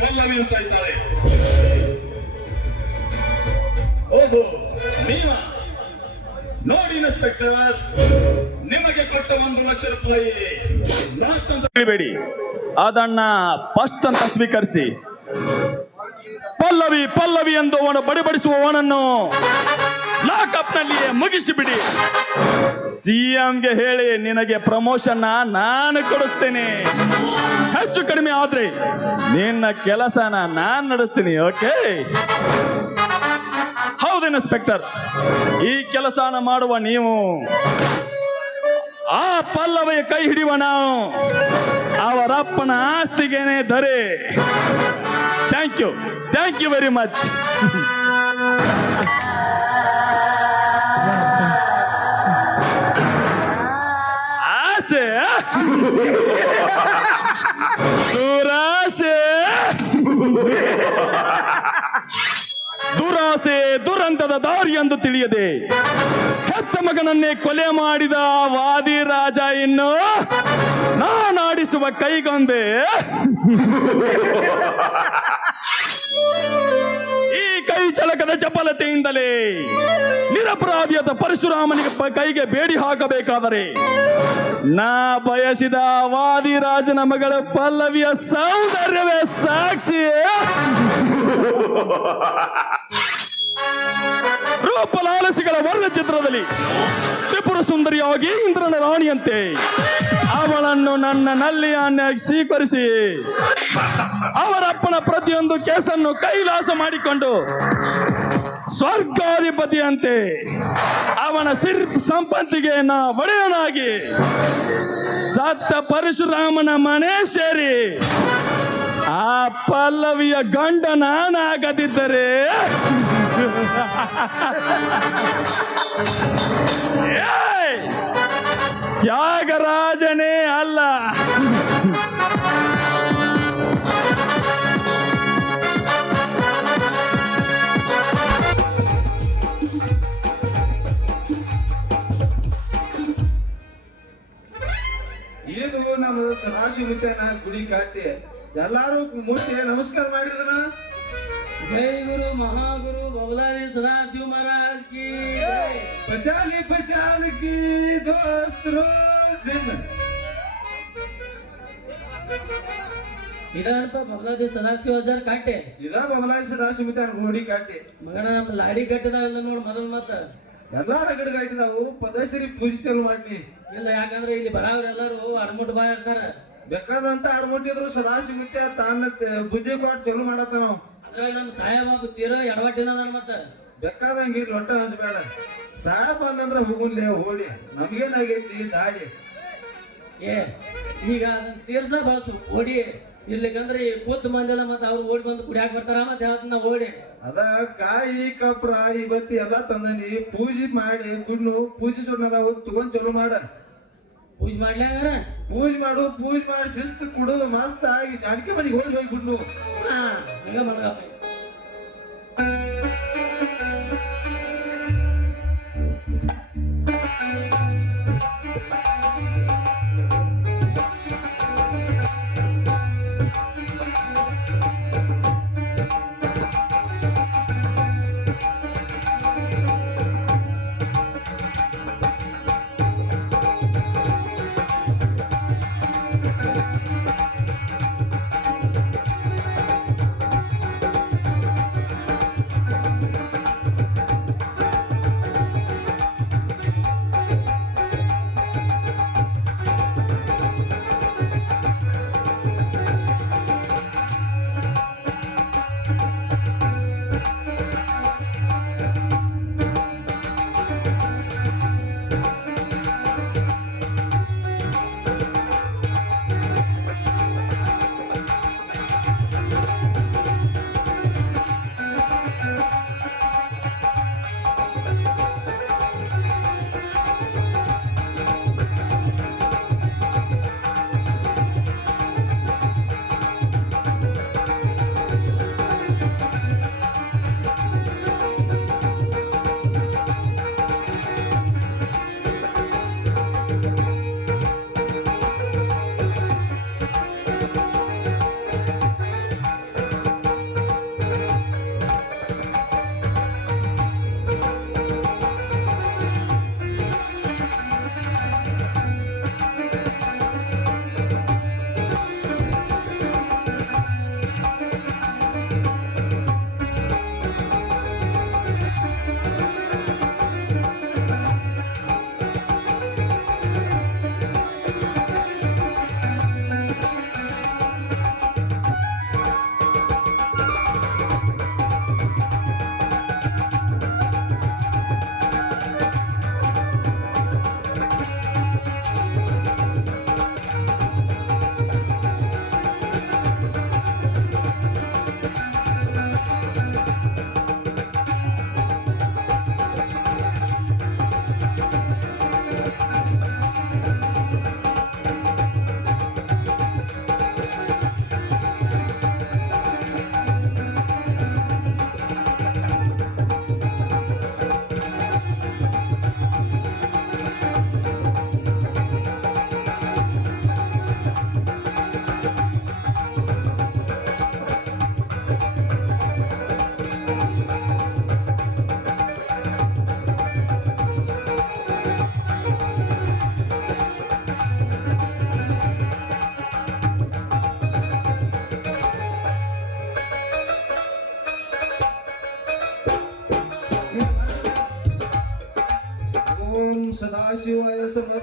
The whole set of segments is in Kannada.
ಪಲ್ಲವಿ ಅಂತ ಇದ್ದಾರೆ. ಓಹೋ, ನೀವ ನೋಡಿ ಇನ್ಸ್ಪೆಕ್ಟರ್, ನಿಮಗೆ ಕೊಟ್ಟ 1 ಲಕ್ಷ ರೂಪಾಯಿ ಲಾಸ್ಟ್ ಅಂತ ತಿಳಿಬೇಡಿ, ಅದನ್ನ ಫಸ್ಟ್ ಅಂತ ಸ್ವೀಕರಿಸಿ. ಪಲ್ಲವಿ ಪಲ್ಲವಿ ಎಂದು ಅವನು ಬಡಿಬಡಿಸುವವನನ್ನು ಲಾಕಪ್ ನಲ್ಲಿಯೇ ಮುಗಿಸಿಬಿಡಿ. ಸಿಎಂಗೆ ಹೇಳಿ ನಿನಗೆ ಪ್ರಮೋಷನ್ ನಾನು ಕೊಡಿಸ್ತೇನೆ. ಹೆಚ್ಚು ಕಡಿಮೆ ಆದ್ರೆ ನಿನ್ನ ಕೆಲಸನ ನಾನು ನಡೆಸ್ತೀನಿ. ಓಕೆ? ಹೌದು ಇನ್ಸ್ಪೆಕ್ಟರ್, ಈ ಕೆಲಸನ ಮಾಡುವ ನೀವು, ಆ ಪಲ್ಲವಿಯ ಕೈ ಹಿಡಿಯುವ ನಾವು, ಅವರಪ್ಪನ ಆಸ್ತಿಗೇನೆ ಧರೆ. Thank you very much. ಆಸೆ ದುರಾಸೆ, ದುರಾಸೆ ದುರಂತದ ದಾರಿ ಎಂದು ತಿಳಿಯದೆ ಹೆತ್ತ ಮಗನನ್ನೇ ಕೊಲೆ ಮಾಡಿದ ವಾದಿ ರಾಜ ಇನ್ನು ನಾನಾಡಿಸುವ ಕೈಗೊಂಬೆ. ಈ ಕೈ ಚಳಕದ ಚಪಲತೆಯಿಂದಲೇ ನಿರಪರಾಧಿಯಾದ ಪರಶುರಾಮನಿಗೆ ಕೈಗೆ ಬೇಡಿ ಹಾಕಬೇಕಾದರೆ ನಾ ಬಯಸಿದ ವಾದಿ ರಾಜನ ಮಗಳ ಪಲ್ಲವಿಯ ಸೌಂದರ್ಯವೇ ಸಾಕ್ಷಿ. ರೂಪಲಾಲಸಿಗಳ ವರ್ಣ ಚಿತ್ರದಲ್ಲಿ ತ್ರಿಪುರ ಸುಂದರಿಯಾಗಿ ಇಂದ್ರನ ರಾಣಿಯಂತೆ ಅವಳನ್ನು ನನ್ನ ನಲ್ಲಿಯನ್ನಾಗಿ ಸ್ವೀಕರಿಸಿ ಅವರಪ್ಪನ ಪ್ರತಿಯೊಂದು ಕೇಸನ್ನು ಕೈಲಾಸ ಮಾಡಿಕೊಂಡು ಸ್ವರ್ಗಾಧಿಪತಿಯಂತೆ ಅವನ ಸಂಪತ್ತಿಗೆ ನಾ ಒಡೆಯನಾಗಿ ಸತ್ತ ಪರಶುರಾಮನ ಮನೆ ಸೇರಿ ಆ ಪಲ್ಲವಿಯ ಗಂಡ ನಾನಾಗದಿದ್ದರೆ ತ್ಯಾಗರಾಜನೇ ಅಲ್ಲ. ಇದು ನಮ್ಮ ಸದಾಶಿವನ ಗುಡಿ ಕಟ್ಟಿ ಎಲ್ಲಾರು ಮೂರ್ತಿ ನಮಸ್ಕಾರ ಮಾಡಿದ್ರ. ಜೈ ಗುರು ಮಹಾಗುರು ಬಬಲಾದಿ ಸದಾಶಿವ ಮಹಾರಾಜ್ ಕಿ ಪಚಾಲಿ ಪಚಾಲಿ ಕಿ ದೋಸ್ತರೋ ದಿನ. ಇದನಪ್ಪ ಬಬಲಾದಿ ಸದಾಶಿವ ಹಜಾರ್ ಕಾಟೆ. ಇದ ಬಬಲಾದಿ ಸದಾಶಿವ ಗುಡಿ ಕಟ್ಟಿ ಮಗನ ನಮ್ಮ ಲಾಡಿ ಕಟ್ಟಿದಾವೆಲ್ಲ ನೋಡ್ ಮೊದಲ್ ಮತ್ತ ಎಲ್ಲಾ ರಗಡ ಕಟ್ಟಿದಾವು. ಪದಶ್ರೀ ಪೂಜೆ ಚಾಲು ಮಾಡಿ ಇಲ್ಲ, ಯಾಕಂದ್ರೆ ಇಲ್ಲಿ ಬರಾವ್ರ ಎಲ್ಲಾರು ಅಡಮುಟ್ಟು ಬಾಯ್ ಇರ್ತಾರ. ಬೇಕಾದಂತ ಆಡ್ಮಟ್ಟಿದ್ರು ಸದಾಶಿವ ತಾನ ಬುದ್ಧಿ ಕೊಟ್ಟು ಚಾಲು ಮಾಡತ್ತ. ನಾವು ಅದ್ರಾಗ ನಮ್ ಸಾಹೇಬ ತೀರ ಎಡವಟ್ಟಿನ ಮತ್ತ ಬೇಕಾದಂಗ ಇರ್ ಲೊಟ್ಟ ಹಂಚ್ಬೇಡ. ಸಾಹೇಬ ಬಂದಂದ್ರ ಹೋಗುನ್ಲೇ ಓಡಿ, ನಮ್ಗೇನಾಗೈತಿ ದಾಡಿ. ಏ ಈಗ ಅದನ್ನ ತೀರ್ಸ ಬಳಸು ಓಡಿ. ಇರ್ಲಿಕ್ಕಂದ್ರೆ ಈ ಕೂತ್ ಮಂದಿಲ್ಲ ಮತ್ತ ಅವ್ರು ಓಡಿ ಬಂದು ಕುಡಿಯಾಕ ಬರ್ತಾರ. ಮತ್ತೆ ಯಾವತ್ತನ್ನ ಓಡಿ ಅದ ಕಾಯಿ ಕಪ್ರ ಇವತ್ತಿ ಎಲ್ಲಾ ತಂದನಿ. ಪೂಜೆ ಮಾಡಿ ಗುಡ್ನು ಪೂಜೆ ಜೋಡ್ನದಾವು ತಗೊಂಡ್ ಚಲೋ ಮಾಡ. ಪೂಜೆ ಮಾಡ್ಲಾಗಾರ ಪೂಜೆ ಮಾಡು. ಪೂಜೆ ಮಾಡಿ ಶಿಸ್ತು ಕುಡುದು ಮಸ್ತ್ ಆಗಿ ಜಾನಕಿ ಮನೆಗೆ ಹೋಗಿ ಗುಡ್ನು. ಈಗ ಮಾಡ್ಗಪ್ಪ.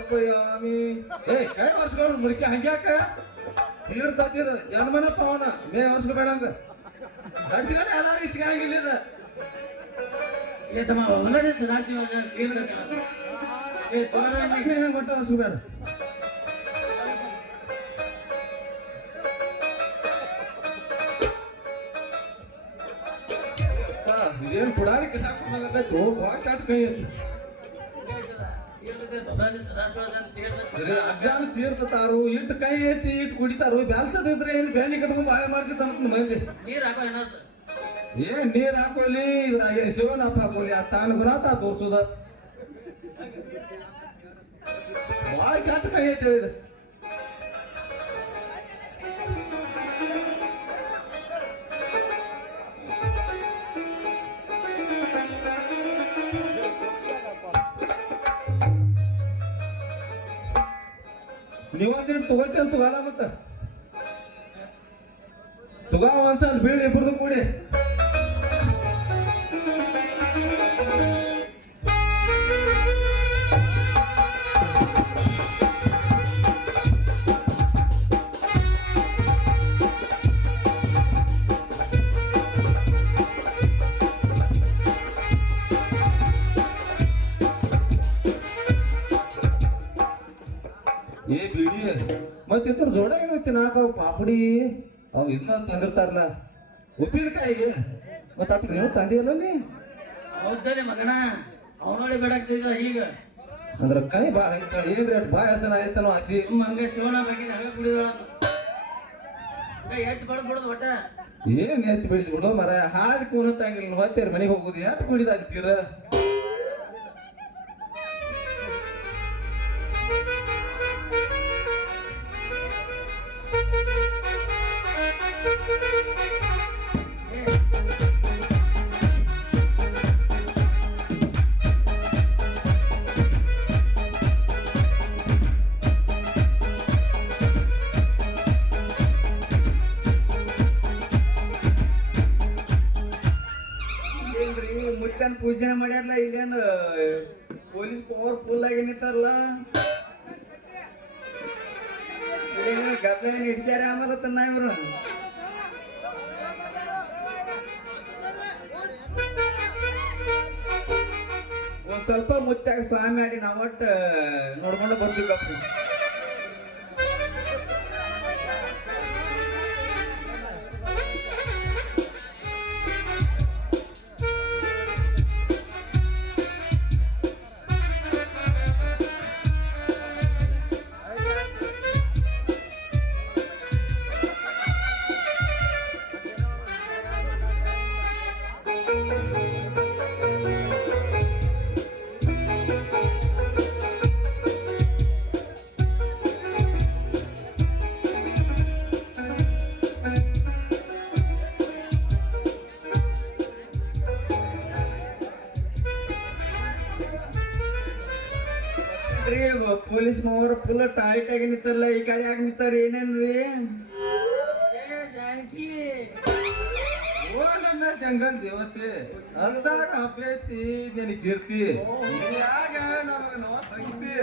ಸಮರ್ಪಯಾಮಿ. ಕೈ ವರ್ಷಗಳು ಮುರಿಕೆ ಹಂಗ್ಯಾಕ ತೀರ್ಥ ಜನ್ಮನ ಪಾವನ ಮೇ ವರ್ಷಬೇಡ ಹಂಗ ಹಚ್ಕೊಂಡೆ ಎಲ್ಲಾರು ಇಸ್ಕಂಗಿಲ್ಲ ಇದು. ಏ ತಮ್ಮ ಒಳ್ಳೆ ಸದಾಶಿವ ತೀರ್ಥ ಏ ಹೆಂಗ್ ಕೊಟ್ಟ ವರ್ಷಬೇಡ. ಇದೇನು ಪುಡಾರಿಕೆ ಸಾಕು ವಾಕಾಟ್ ಕೈ ಐತಿ. ಅಜ್ಜಾನು ತೀರ್ಥ ತಾರು ಇಟ್ಟು ಕೈ ಐತಿ ಇಟ್ಟು ಕುಡಿತಾರು ಬ್ಯಾಲ್ಸದಿದ್ರೆ ಏನು ಬ್ಯಾನಿ ಕಟ್ಕೊಂಡು ಬಾಳೆ ಮಾಡ್ತಿರ್ತಾನ ಮಂದಿ. ನೀರ್ ಹಾಕೋ ಏನೋ ಏನ್ ನೀರ್ ಹಾಕೋಲಿ ಇದ್ರಾಗ ಶಿವನಪ್ಪ ಹಾಕೋಲಿ ಆ ತಾನು ಗುಣಾತ ತೋರ್ಸುದ ಬಾಳ ಕಾಟ ಕೈ ಐತಿ ಹೇಳಿದ. ನೀವಂದ್ರೆ ತಗೋತಿ ಅಂತ ತಗೋಲ್ಲ ಮತ್ತ ತಗೋ ಒಂದ್ಸಲ ಬೀಳಿ ಇಬ್ಬರದು ಕೂಡಿ. ಏ ಬಿಡಿ ಮತ್ತ ಇದ್ರ ಜೋಡ ಏನೈತಿ ನಾಲ್ಕು ಪಾಪಡಿ ಅವ್ ಇದನ್ನ ತಂದಿರ್ತಾರಲ್ಲ ಉಪ್ಪಿನಕಾಯಿ ಮತ್ತ ಅತ್ ನೀವು ತಂದಿಯಲ್ಲ ನೀ ಹೌದಾ ಮಗನ ಅವನೊಳಿ ಬೇಡಾಗ್ತಿದ್ದ ಈಗ ಅಂದ್ರ ಕೈ ಬಾಳ ಐತ ಏನ್ರಿ ಅದ್ ಬಾಯ ಹಸನ ಆಯ್ತನೋ ಹಸಿ ಹಂಗ ಶಿವನ ಬಗ್ಗೆ ಹಂಗ ಕುಡಿದಳ ಎತ್ತು ಬಡ್ಬಿಡೋದು ಒಟ್ಟ ಏನ್ ಎತ್ತಿ ಬಿಡಿದ್ ಬಿಡು ಮರ ಹಾದಿ ಕೂನತ್ತಂಗಿಲ್ಲ ಹೊತ್ತೇರಿ ಮನೆಗೆ ಹೋಗುದು ಎಟ್ ಕುಡಿದಾಗ್ತೀರ. ಮುತ್ತನ್ ಪೂಜೆ ಮಾಡ್ಯಾರಲ್ಲ ಇದೇನು ಪೊಲೀಸ್ ಪವರ್ ಫುಲ್ ಆಗಿ ನಿಂತಾರಲ್ಲ ಗದ್ದ ಹಿಡ್ಸ್ಯಾರ ಆಮೇಲೆ ತನ್ನ ಇವ್ರು ಒಂದ್ ಸ್ವಲ್ಪ ಮುತ್ತಾಗ ಸ್ವಾಮಿ ಆಡಿ ನಾವ್ ಒಟ್ಟು ನೋಡ್ಕೊಂಡು ಬರ್ತೀವಿ. ಪೊಲೀಸ್ ಮಾವರ ಫುಲ್ ಟೈಟ್ ಆಗಿ ನಿಂತಾರಲ್ಲ ಈ ಕಡೆ ಯಾಕೆ ನಿಂತಾರ ಏನೇನ್ರಿ ಓಡನ್ನ ಜಂಗಲ್ ದೇವತೆ ಅಂದಾಗ ಅಪೇತಿ ನಿನಗೆ ಕೀರ್ತಿ ಯಾಗ ನಮಗ ನವ ಸಂಗತಿ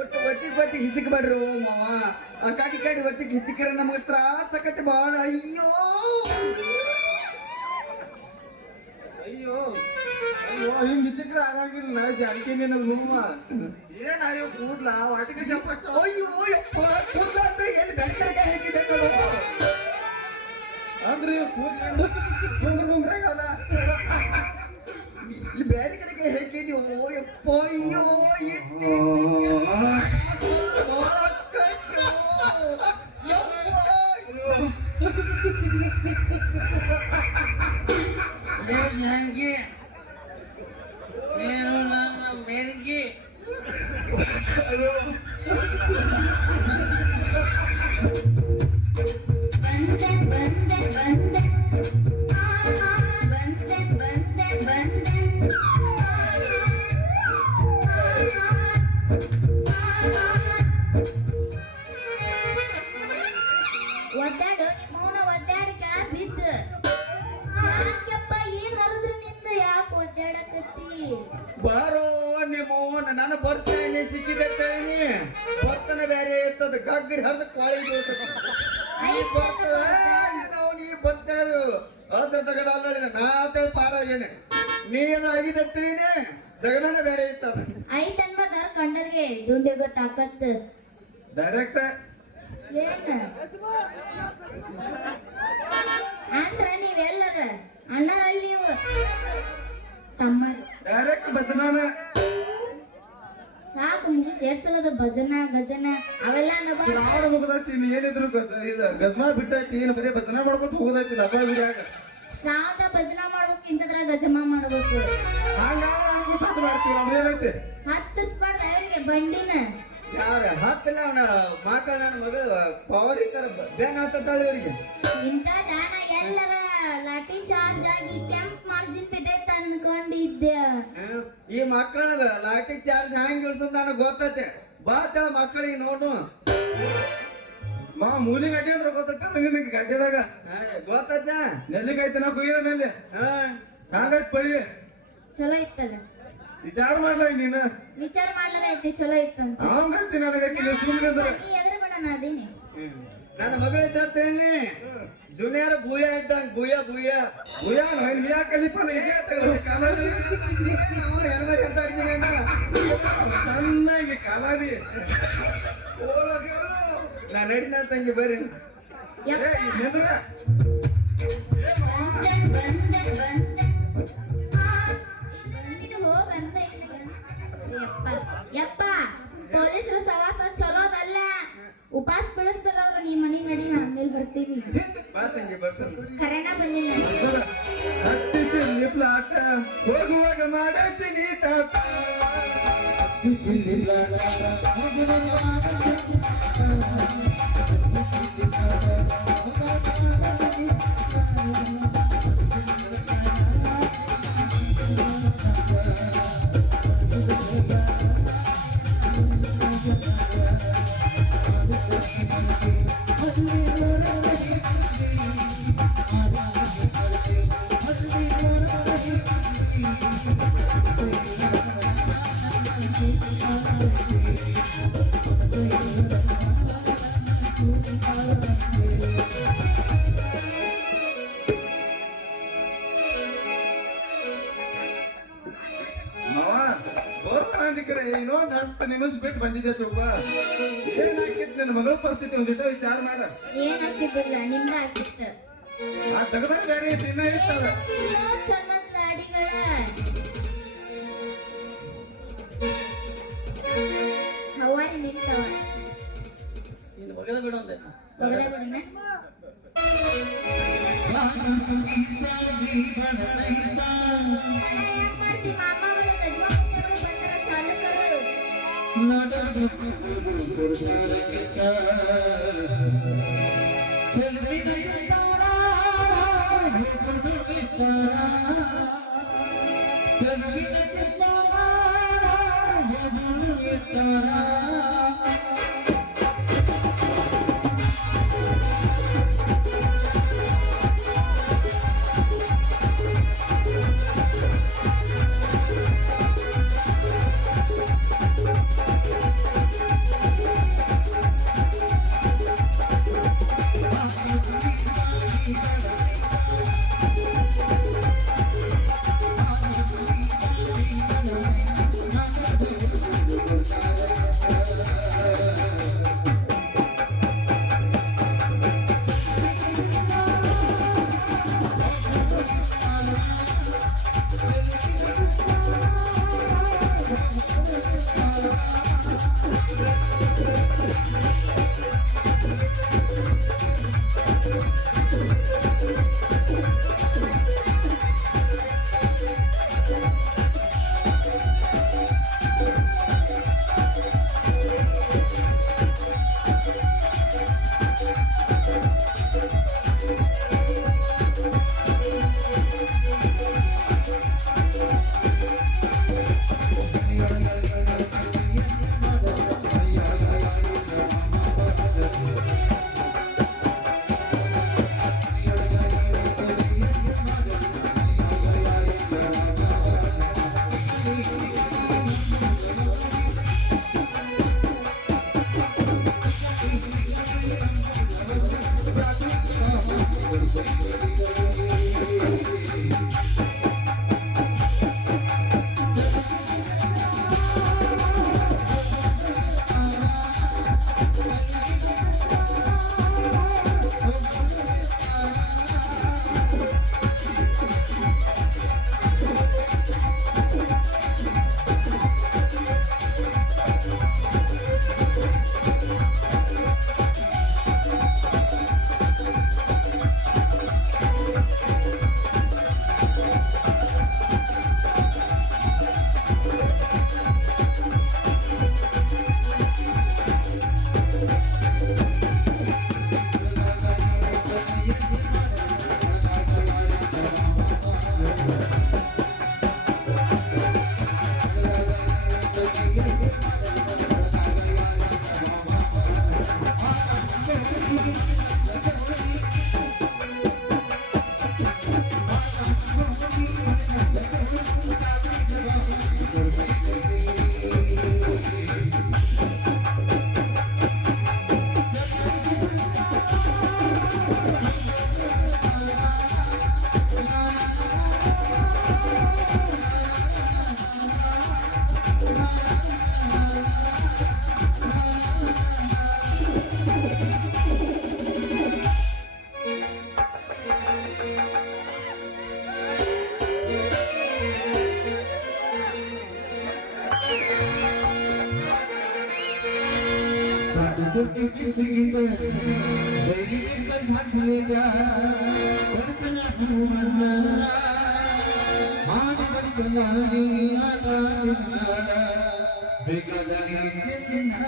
ಒಟ್ಟು ಒತ್ತಿಗೆ ಹಿಚಕ್ಬೇಡ್ರಿ ಓ ಮಾವ ಆ ಕಾಡಿ ಒತ್ತಿಗೆ ಹಿಚಕ್ರ ನಮಗ ತ್ರಾಸ ಆಕತಿ ಬಾಳ. ಅಯ್ಯೋ ಅಯ್ಯೋ ಅಯ್ಯೋ ಹಿಂಗ್ ವಿಚಿತ್ರ ಆಗಂಗಿಲ್ಲ ಜಾನಕಿ ನಿನಗ ನೋವ ಏನ್ ಅಯ್ಯೋ ಕೂಡ್ಲ ವಾಟಿಗೆ ಶಂಪಷ್ಟ ಅಯ್ಯೋ ಯಪ್ಪ ಕೂದಲ ಅಂದ್ರೆ ಎಲ್ಲಿ ಬೆಳಕಡೆಗೆ ಹಾಕಿದೆ ಕಣೋ. ಅಂದ್ರೆ ಗುಂಗ್ರಾಗಲ್ಲ ಇಲ್ಲಿ ಬೇರೆ ಕಡೆಗೆ ಹೇಗಿದೀವೋ ಯಪ್ಪ. ಅಯ್ಯೋ ಎತ್ತಿ ಹಂಗೆ ಏನು ನನ್ನ ಮೇಲ್ಗೆ ಒದ್ದಾಡು ನಿಮ್ಮವನ ಒದ್ದಾಡಿ ಕೆಳಗ್ ಬಿದ್ದ ಯಾಕಪ್ಪ ಏನ್ ಹರಿದ್ರು ನಿಂದ ಯಾಕೆ ಒದ್ದಾಡಕತ್ತಿ ಬಾ ಬರ್ತೇನೆ ಸಿಕ್ಕಿದೆ ತೇನಿ ಬರ್ತನೆ ಬೇರೆ ಇರ್ತದ ಗಗ್ಗರಿ ಹರಿದ ಕೋಳಿ ನೀ ಬರ್ತದ ನಾವು ನೀ ಬರ್ತಾ ಅದ್ರ ತಗದ ಅಲ್ಲ ನಾ ಅಂತೇಳಿ ಪಾರಾಗೇನೆ ನೀ ಏನಾಗಿದೆ ತಿಳಿನೇ ಜಗನೇ ಬೇರೆ ಇರ್ತದ ಐತ್ ಅನ್ಬಾರ್ದಾರ ಕಂಡರ್ಗೆ ದುಂಡಿಗ ತಾಕತ್ ಡೈರೆಕ್ಟ್ ಏನ ಅಂದ್ರ ನೀವೆಲ್ಲರ ಅಣ್ಣರಲ್ಲಿ ನೀವು ತಮ್ಮ ಡೈರೆಕ್ಟ್ ಭಜನಾನ ಸಾಕು ಮುಗಿಸ್ ಎಷ್ಟ್ ಸಲದ ಭಜನ ಗಜನ ಅವೆಲ್ಲ ನಬ ಶ್ರಾವಣ ಮುಗ್ದೈತಿ ನೀ ಏನಿದ್ರು ಗಜ್ಮಾ ಬಿಟ್ಟೈತಿ ಏನು ಬರೀ ಭಜನಾ ಮಾಡ್ಕೊತ ಹೋಗೋದೈತಿ ಲಬ್ಬ ಗುಡಿಯಾಗ ಶ್ರಾವಣದ ಭಜನ ಮಾಡ್ಬೇಕು ಇಂತದ್ರ ಗಜಮ ಮಾಡ್ಬೇಕು ಹಂಗೂ ಸಾಧ್ಯ ಮಾಡ್ತೀವಿ ಅವ್ರು ಏನೈತಿ ಹತ್ತರ್ಸ್ಬಾರ್ದ ಅವ್ರಿಗೆ ಬಂಡಿನ ಯಾರ ಹತ್ತಲ್ಲ ಅವನ ಮಕ್ಕಳ ನನ್ನ ಮಗಳು ಪವರ್ ಇರ್ತಾರ ಬೇನ್ ಹತ್ತಾಳೆ ಇವರಿಗೆ ಇಂತ ದಾನ ಎಲ್ಲರ ಲಾಠಿ ಚಾರ್ಜ್ ಆಗಿ ಕ್ಯಾಂಪ್ ಮಾರ್ಜಿನ್ ಬಿದ್ದೈತ ಅನ್ಕೊಂಡಿದ್ದೆ ಈ ಮಕ್ಕಳ ಲಾಠಿ ಚಾರ್ಜ್ ಹ್ಯಾಂಗ್ ಇಳ್ಸೋದ್ ನನಗೆ ಗೊತ್ತೈತೆ ಬಾತ ಮಕ್ಕಳಿಗೆ ನೋಡು ಮೂಲಿ ಗಡ್ಡಿ ಅಂದ್ರೆ ಗೊತ್ತೈತೆ ನಿನಗೆ ಗಡ್ಡಿದಾಗ ಗೊತ್ತೈತೆ ನೆಲ್ಲಿಗೈತೆ ನಾ ಕುಯ್ಯ ನೆಲ್ಲಿ ಹಂಗೈತ್ ಪಳಿ ಚಲೋ ಇತ್ತಲ್ಲ ವಿಚಾರ ಮಾಡ್ಲ ನೀನು ವಿಚಾರ ಮಾಡ್ಲಾರ ಐತಿ ಚಲೋ ಇತ್ತಂತ ಅವಂಗೈತಿ ನನಗೈತಿ ಸುಮ್ಮನೆ ಅಂದ್ರೆ ನೀ ಎದ್ರ ಬೇಡ ಅದೇನಿ ನನ್ನ ಮಗಳ ಇದ್ದ ಹೇಳಿ ಜೂನಿಯರ್ ಭೂಯ ಇದ್ದಂಗ ಭೂಯ ಭೂಯ ಭೂಯ ಕಲಿಪನ ಇದೆ ಕಾಲಾದಿ ಹೆಣ್ಮರಿ ಅಂತ ಅಡ್ಗೆ ಸಣ್ಣಗೆ ಕಾಲಾದಿ ನಾ ನಡಿನ ತಂಗಿ ಬರ್ರಿ ನಿಂದ್ರ ಯಪ್ಪ ಪೊಲೀಸರು ಸವಾಸ ಚಲೋದಲ್ಲ ಉಪವಾಸ ಬೆಳೆಸ್ತಾರ ಅವ್ರು ನೀ ಮನಿ ನಡಿ ನಾ ಆಮೇಲೆ ಬರ್ತೀವಿ ಬಾ ತಂಗಿ ಬರ್ತಾನೆ ಖರೇನ ಬಂದಿಲ್ಲ ಹತ್ತಿ ಚಿಲ್ಲಿಪ್ಲ ಆಟ ಹೋಗುವಾಗ ಮಾಡತ್ತೀನಿ ಟಾಟ ಇನ್ನೊಂದು 10 ನಿಮಿಷ ಬಿಟ್ಟು ಬಂದಿದ್ದೆ ಸ್ವಲ್ಪ ಏನಾಗಿತ್ತು ನನ್ನ ಮಗಳ ಪರಿಸ್ಥಿತಿ ಒಂದಿಟ್ಟ ವಿಚಾರ ಮಾಡ ಏನಾಗ್ತಿದ್ದಿಲ್ಲ ನಿಮ್ದ ಆಗ್ತಿತ್ತು ಆ ತಗದಾಗ ಬೇರೆ ಐತಿ ಇನ್ನ ಇರ್ತದ ಚನ್ನದ ಲಾಡಿಗಳ ಹವಾರಿ ನಿಂತವ ಇನ್ನು ಬಗದ ಬಿಡು ಅಂದೆ ಬಗದ ಬಿಡೋಣ ಸಿಗಿತ ಬೈಲಿಗಿಂತ ಛಾಟಿದ ಕೊಡ್ತನ ಹನುಮನ್ನ ಮಾಡಿ ಬಂತಲಾನಿ ಆಟಾಡಿದ ಬಿಗದಲಿ ಚಿನ್ನ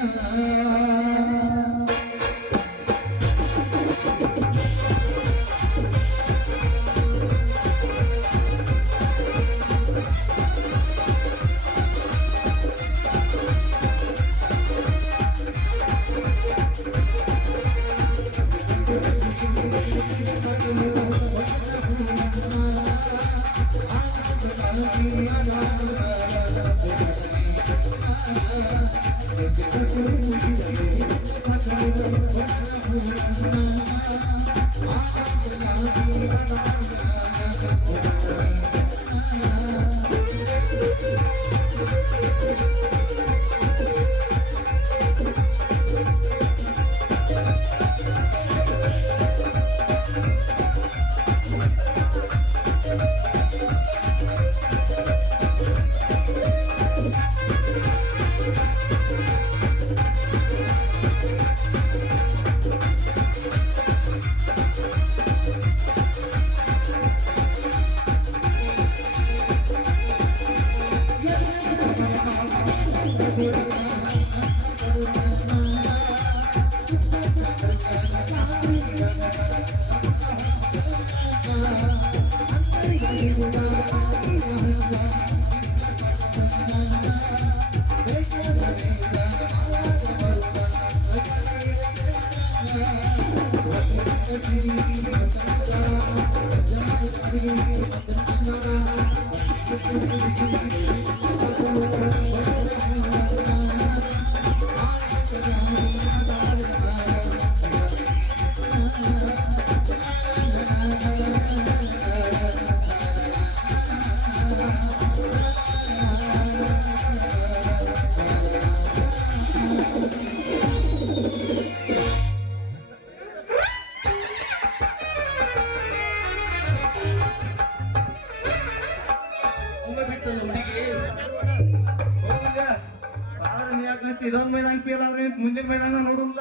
ಇದೊಂದು ಮೈದಾನ ಫೇಲ್ ಆದ್ರೆ ಮುಂದಿನ ಮೈದಾನ ನೋಡಲ್ಲ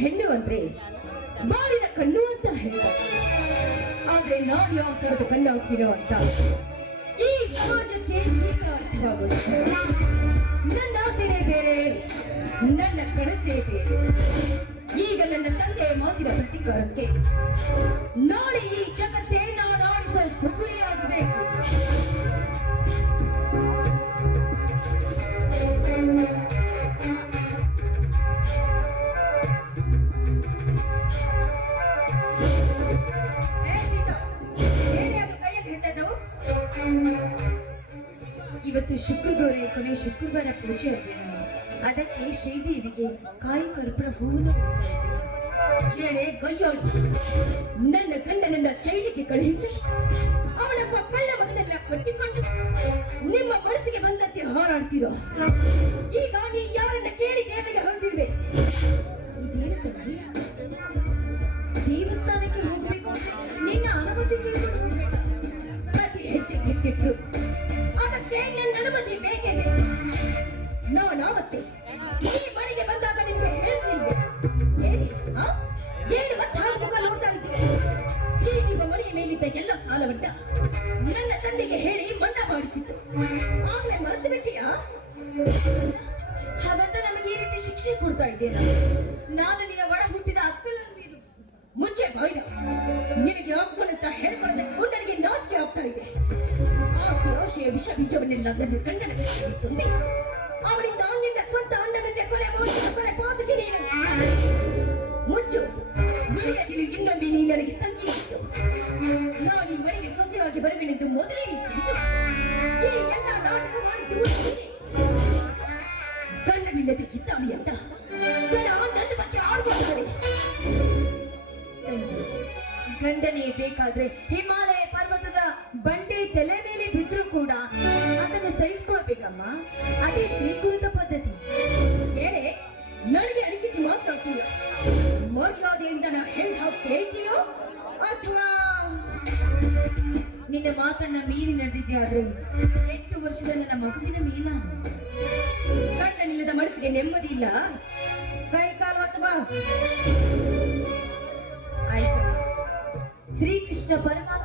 ಹೆಣ್ಣು ಅಂದ್ರೆ ಬಾಳಿನ ಕಣ್ಣು ಅಂತ ಹೇಳ, ಆದ್ರೆ ನಾವು ಯಾವ ತರದ ಕಣ್ಣು ಹೋಗ್ತೀನೋ ಅಂತ ಈ ಸಮಾಜಕ್ಕೆ ಈಗ ಅರ್ಥವಾಗೋದು. ನನ್ನ ಆಸೆನೇ ಬೇರೆ, ನನ್ನ ಕನಸೇ ಬೇರೆ. ಈಗ ನನ್ನ ತಂದೆಯ ಮಾತಿನ ಪ್ರತಿಕಾರಕ್ಕೆ ನಾಳೆ ಈ ಜಗತ್ತೇ ನಾನು ಆಡಿಸೋ ಬುಗುರಿಯಾಗಬೇಕು. ಇವತ್ತು ಶುಕ್ರವಾರ, ಕೊನೆ ಶುಕ್ರವಾರ ಪೂಜೆ ಅಲ್ವೇನೋ, ಅದಕ್ಕೆ ಶ್ರೀದೇವಿಗೆ ಕಾಯಿ ಕರ್ಪೂರ ಹೂವನ್ನು ಹೇಳೆ ಗೈಯೋಳು. ನನ್ನ ಗಂಡನನ್ನ ಜೈಲಿಗೆ ಕಳುಹಿಸಿ ಅವಳ ಕಳ್ಳ ಮಗನನ್ನ ಕಟ್ಟಿಕೊಂಡು ನಿಮ್ಮ ಮನಸ್ಸಿಗೆ ಬಂದಂತೆ ಹಾರಾಡ್ತಿರೋ. ಹೀಗಾಗಿ ಯಾರನ್ನ ಕೇಳಿ ದೇವರಿಗೆ ಹೊರದಿರ್ವೆ. ಇದೇನು ತಂದೆ, ದೇವಸ್ಥಾನಕ್ಕೆ ಹೋಗ್ಬೇಕು ನಿನ್ನ ಅನುಮತಿ ಕೇಳ್ಕೊಂಡು ಹೋಗ್ಬೇಕು. ಪ್ರತಿ ಹೆಜ್ಜೆ ಎತ್ತಿಟ್ರು ಅದಕ್ಕೆ ನನ್ನ ಅನುಮತಿ ಬೇಕೇ ಬೇಕು. ನಾನಾವತ್ತೆ ಈ ಮನೆಗೆ ಬಂದಾಗ ನಿಮಗೆ ಹೇಳಲಿಲ್ಲ ಹೇಳಿ ಏನು ಮತ್ತೆ ಹಾಲು ಮುಖ ನೋಡ್ತಾ ಇದ್ದೀರಿ. ಈ ನಿಮ್ಮ ಮನೆಯ ಮೇಲಿದ್ದ ಎಲ್ಲ ಸಾಲವನ್ನ ನನ್ನ ತಂದೆಗೆ ಹೇಳಿ ಮನ್ನಾ ಮಾಡಿಸಿತ್ತು. ಆಗ್ಲೇ ಮರೆತು ಬಿಟ್ಟಿಯಾ? ಹಾಗಂತ ನಮಗೆ ಈ ರೀತಿ ಶಿಕ್ಷೆ ಕೊಡ್ತಾ ಇದ್ದೇನೆ. ನಾನು ನಿನ್ನ ಒಳ ಹುಟ್ಟಿದ ಅಕ್ಕಳನ್ನು ನೀನು ಮುಚ್ಚೆ ಬಾಯ್ನ. ನಿನಗೆ ಅಕ್ಕನಂತ ಹೇಳ್ಕೊಳ್ಳೋದಕ್ಕೂ ನನಗೆ ನಾಚಿಕೆ ಆಗ್ತಾ ಇದೆ. ಆಸೆಯ ವಿಷ ಬೀಜವನ್ನೆಲ್ಲ ನನ್ನ ಗಂಡನ ಕೈಯಲ್ಲಿ ತುಂಬಿ ಅವನಿಂದ ನಿನ್ನ ಸ್ವಂತ ಅಣ್ಣನನ್ನೇ ಕೊಲೆ ಮಾಡಿದ ಕೊಲೆ ಪಾತಕಿ ನೀನು. ಮುಚ್ಚು, ನುಡಿಯದಿರು ಇನ್ನೊಮ್ಮೆ ನೀ ನನಗೆ ತಂಗಿತ್ತು. ನಾನು ಈ ಮನೆಗೆ ಸೊಸೆಯಾಗಿ ಬರುವೆನೆಂದು ಮೊದಲೇ ನೀ ತಿಳಿದು ಈ ಎಲ್ಲ ನಾಟಕ ಮಾಡಿದ್ದು ಗಂಡನಿಲ್ಲದೆ ಇದ್ದಾಳಿ ಅಂತ ಜನ ನನ್ನ ಬಗ್ಗೆ ಆಡ್ಕೊಳ್ತಾರೆ. ಮಾಡಬೇಕಾದ್ರೆ ಹಿಮಾಲಯ ಪರ್ವತದ ಬಂಡೆ ತಲೆ ಮೇಲೆ ಬಿದ್ರೂ ಕೂಡ ಅದನ್ನು ಸಹಿಸ್ಕೊಳ್ಬೇಕಮ್ಮ. ಅದೇ ಸ್ವೀಕೃತ ಪದ್ಧತಿ. ಹೇಳೆ ನನಗೆ ಅಡಗಿಸಿ ಮಾತಾಡ್ತೀಯ, ಮರ್ಯಾದೆಯಿಂದ ನಾ ಹೇಳಿ ಕೇಳ್ತೀಯೋ ಅಥವಾ ನಿನ್ನ ಮಾತನ್ನ ಮೀರಿ ನಡೆದಿದ್ದೆ. ಆದ್ರೆ 8 ವರ್ಷದ ನನ್ನ ಮಗುವಿನ ಮೇಲಾನು ಗಂಡನಿಲ್ಲದ ಮನಸ್ಸಿಗೆ ನೆಮ್ಮದಿ ಇಲ್ಲ. ಕೈ ಕಾಲು ಅಥವಾ ಆಯ್ತು, ಶ್ರೀಕೃಷ್ಣ ಪರಮಾತ್ಮ